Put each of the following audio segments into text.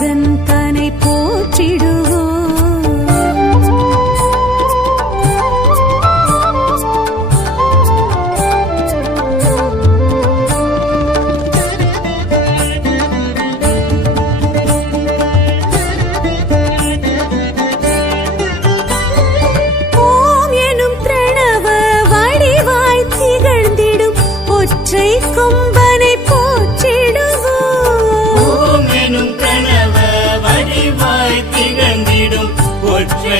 முருகன் போற்றிடுவோம்.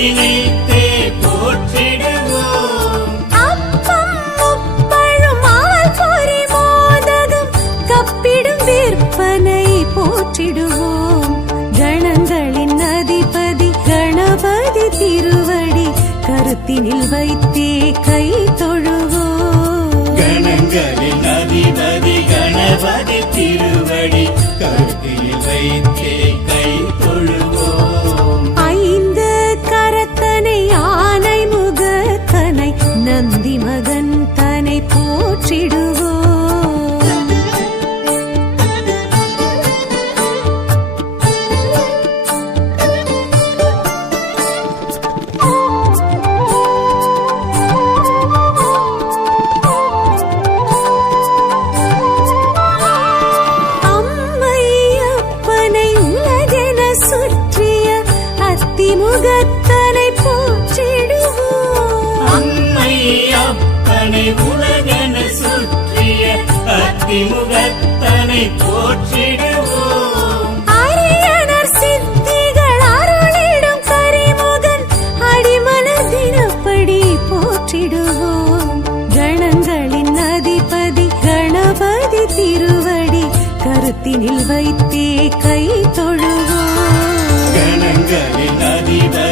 சிந்தலினைத்தே போற்றிடுவோம். அப்பம் முப்பழும் ஆள் பொறி மோதகம் கப்பிடும் விற்பனை போற்றிடுவோம். கணங்களின் அதிபதி கணபதி திருவடி கருத்தினில் வைத்தே கை தொழுவோம். கணங்களின் அதிபதி கணபதி திருவடி கருத்தில் வைத்தே அத்திமுகத்தனை போற்றிடுவோம். அம்மை அப்பனை உலகென சுற்றிய அத்திமுகத்தனை போற்றிடுவோம். அரியணர் சித்திகள் அருளிடும் கரிமுகன் அடிமலர் தினப்படி போற்றிடுவோம். கணங்களின் அதிபதி கணபதி திருவடி கருத்தினில் வைத்தே கை தொழுவோம். கரங்களின் அதிபதி.